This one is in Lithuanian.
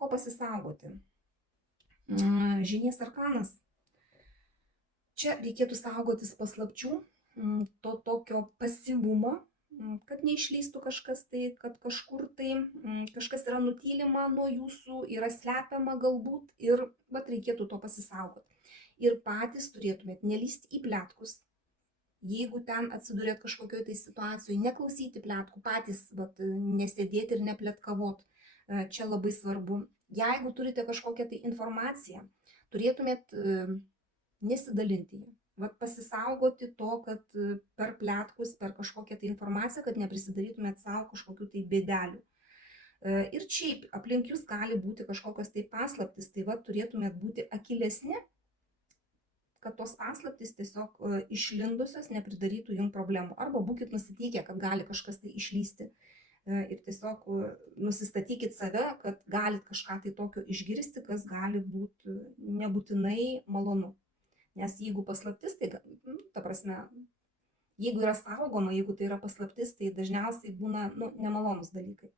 Ko pasisaugoti? Žynės arkanas. Čia reikėtų saugotis paslapčių, to tokio pasyvumo, kad neišlįstų kažkas tai, kad kažkur tai kažkas yra nutylima nuo jūsų, yra slepiama galbūt ir vat reikėtų to pasisaugoti. Ir patys turėtumėt nelįsti į pletkus. Jeigu ten atsidurėt kažkokioje tai situacijoje, neklausyti pletkų, patys nesėdėti ir nepletkavot. Čia labai svarbu. Jeigu turite kažkokią tai informaciją, turėtumėt nesidalinti ją. Pasisaugoti to, kad per pletkus, per kažkokią tai informaciją, kad neprisidarytumėt savo kažkokių tai bėdelių. Ir šiaip aplink jūs gali būti kažkokios tai paslaptis, tai turėtumėt būti akylesni, kad tos paslaptis tiesiog išlindusios nepridarytų jums problemų. Arba būkit nusiteikę, kad gali kažkas tai išlysti. Ir tiesiog nusistatykit save, kad galit kažką tai tokio išgirsti, kas gali būti nebūtinai malonu. Nes jeigu paslaptis, tai, ta prasme, jeigu yra saugoma, jeigu tai yra paslaptis, tai dažniausiai būna nemalonus dalykai.